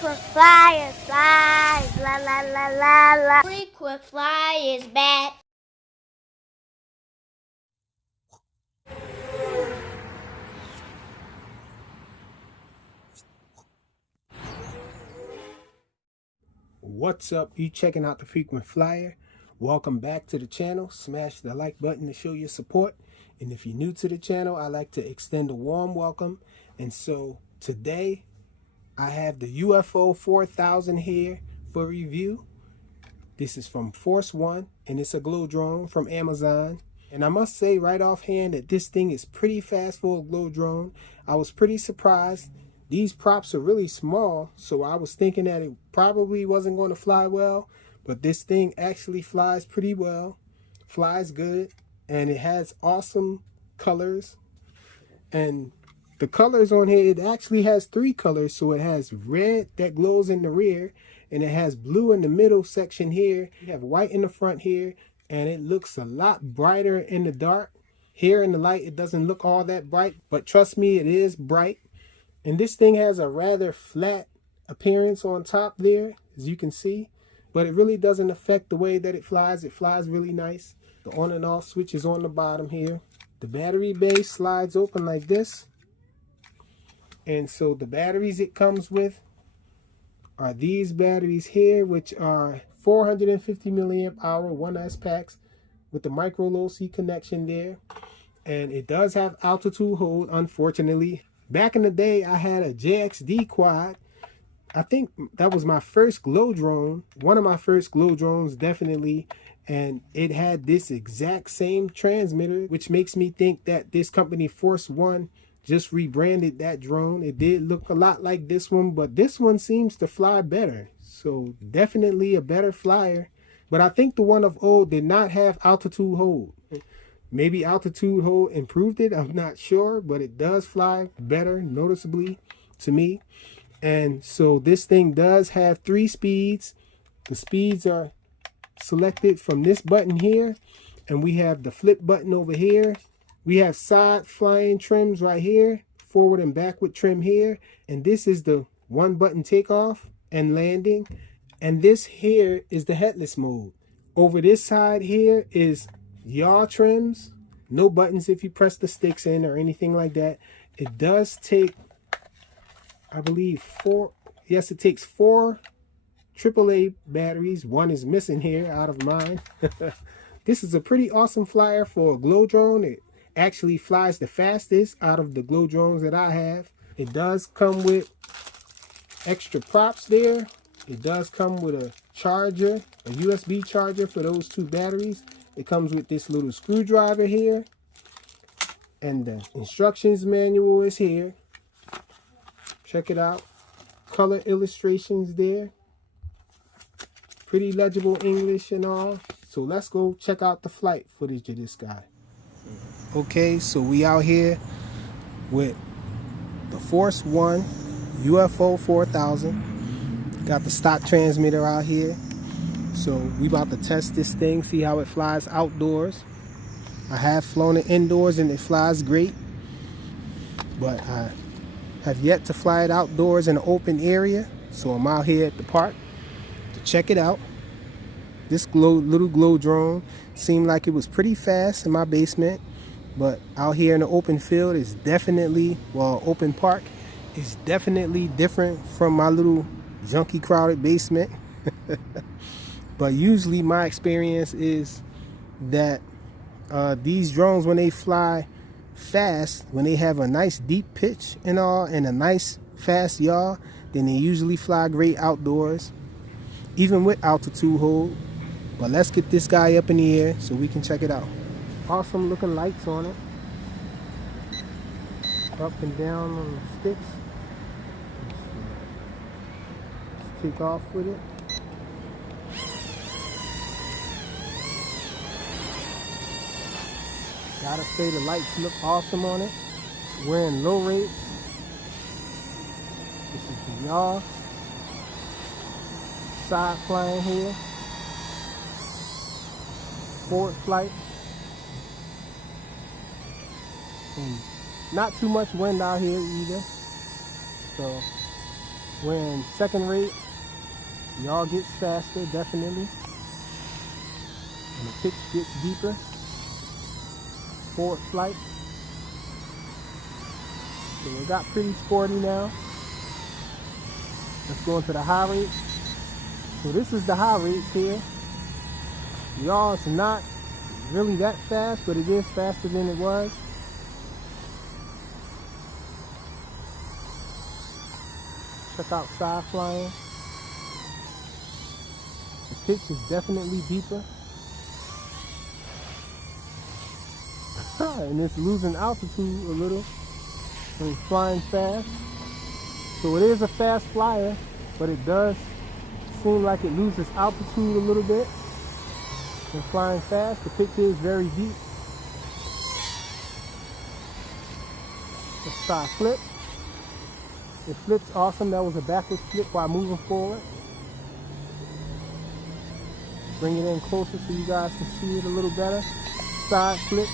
Frequent flyers, flies, la la la la la. Frequent flyers back. What's up? You checking out the Frequent Flyer? Welcome back to the channel. Smash the like button to show your support. And if you're new to the channel, I'd like to extend a warm welcome. And so today I have the UFO 4000 here for review. This is from Force One, and it's a glow drone from Amazon. And I must say right offhand that this thing is pretty fast for a glow drone. I was pretty surprised. These props are really small, so I was thinking that it probably wasn't going to fly well, but this thing actually flies pretty well, flies good, and it has awesome colors. And the colors on here, it actually has three colors. So it has red that glows in the rear, and it has blue in the middle section here. You have white in the front here, and it looks a lot brighter in the dark. Here in the light, it doesn't look all that bright, but trust me, it is bright. And this thing has a rather flat appearance on top there, as you can see, but it really doesn't affect the way that it flies. It flies really nice. The on and off switch is on the bottom here. The battery bay slides open like this. And so the batteries it comes with are these batteries here, which are 450 milliamp hour 1S packs with the micro low C connection there. And it does have altitude hold, unfortunately. Back in the day, I had a JXD quad. I think that was my first glow drone. One of my first glow drones, definitely. And it had this exact same transmitter, which makes me think that this company, Force One, just rebranded that drone. It did look a lot like this one, but this one seems to fly better. So definitely a better flyer. But I think the one of old did not have altitude hold. Maybe altitude hold improved it, I'm not sure, but it does fly better noticeably to me. And so this thing does have 3 speeds. The speeds are selected from this button here, and we have the flip button over here. We have side flying trims right here, forward and backward trim here, and this is the 1-button takeoff and landing. And this here is the headless mode. Over this side here is yaw trims, no buttons if you press the sticks in or anything like that. It does take, I believe, 4, yes, it takes 4 AAA batteries. One is missing here out of mine. This is a pretty awesome flyer for a glow drone. It actually flies the fastest out of the glow drones that I have. It does come with extra props there. It does come with a charger, a USB charger for those 2 batteries. It comes with this little screwdriver here, and the instructions manual is here. Check it out. Color illustrations there. Pretty legible English and all. So let's go check out the flight footage of this guy. Okay, so we out here with the Force One UFO 4000. Got the stock transmitter out here. So we about to test this thing, see how it flies outdoors. I have flown it indoors and it flies great, but I have yet to fly it outdoors in an open area. So I'm out here at the park to check it out. This little glow drone seemed like it was pretty fast in my basement, but out here in the open field is definitely, well, open park is definitely different from my little junky crowded basement. But usually my experience is that these drones, when they fly fast, when they have a nice deep pitch and all, and a nice fast yaw, then they usually fly great outdoors, even with altitude hold. But let's get this guy up in the air so we can check it out. Awesome looking lights on it. Up and down on the sticks. Let's take off with it. Gotta say the lights look awesome on it. Wearing low rates. This is the yaw. Side flying here. Forward flight. And not too much wind out here either. So When second rate, y'all gets faster, definitely. And the pitch gets deeper. Forward flight. So we got pretty sporty now. Let's go into the high rates. So this is the high rates here. Y'all, it's not really that fast, but it is faster than it was. Check out side flying. The pitch is definitely deeper. And it's losing altitude a little when it's flying fast. So it is a fast flyer, but it does seem like it loses altitude a little bit. When flying fast, the pitch is very deep. Let's try a flip. It flips awesome. That was a backwards flip while moving forward. Bring it in closer so you guys can see it a little better. Side flip.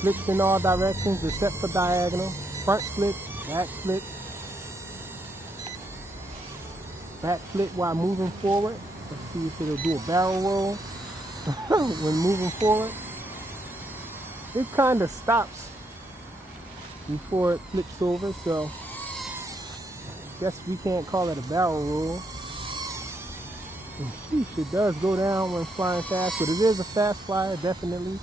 Flips in all directions except for diagonal. Front flip, back flip. Back flip while moving forward. Let's see if it'll do a barrel roll when moving forward. It kind of stops before it flips over, so guess we can't call it a barrel roll. And sheesh, it does go down when flying fast, but it is a fast flyer, definitely.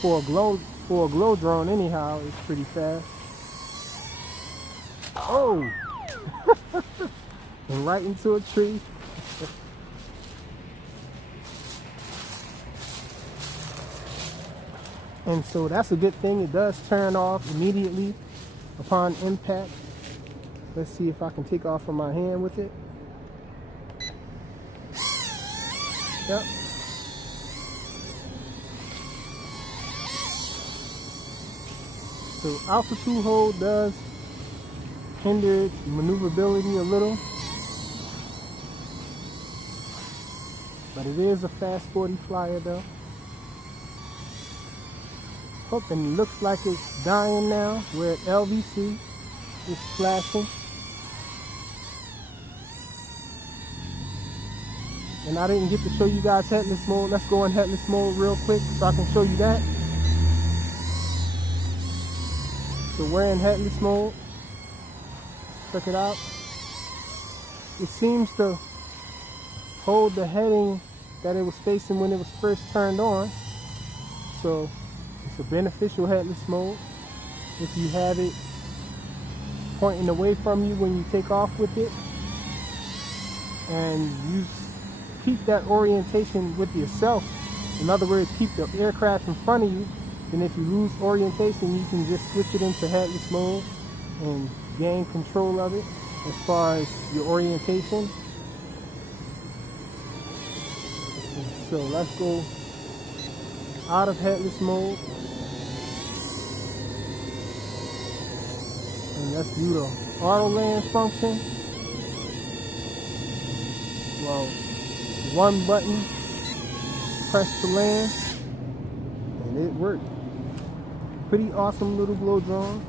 For a glow drone anyhow, it's pretty fast. Oh! And right into a tree. And so that's a good thing. It does turn off immediately upon impact. Let's see if I can take off from my hand with it. Yep. So altitude hold does hinder its maneuverability a little, but it is a fast 40 flyer though. Oh, and it looks like it's dying now. We're at LVC. It's flashing. And I didn't get to show you guys headless mode. Let's go in headless mode real quick so I can show you that. So we're in headless mode. Check it out. It seems to hold the heading that it was facing when it was first turned on. So it's a beneficial headless mode. If you have it pointing away from you when you take off with it, and you keep that orientation with yourself. In other words, keep the aircraft in front of you. And if you lose orientation, you can just switch it into headless mode and gain control of it as far as your orientation. And so let's go out of headless mode. And let's do the auto land function. Well, one button, press to land, and it worked. Pretty awesome little glow drone.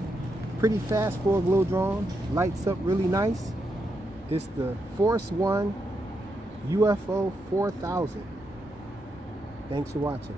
Pretty fast for a glow drone. Lights up really nice. It's the Force One UFO 4000. Thanks for watching.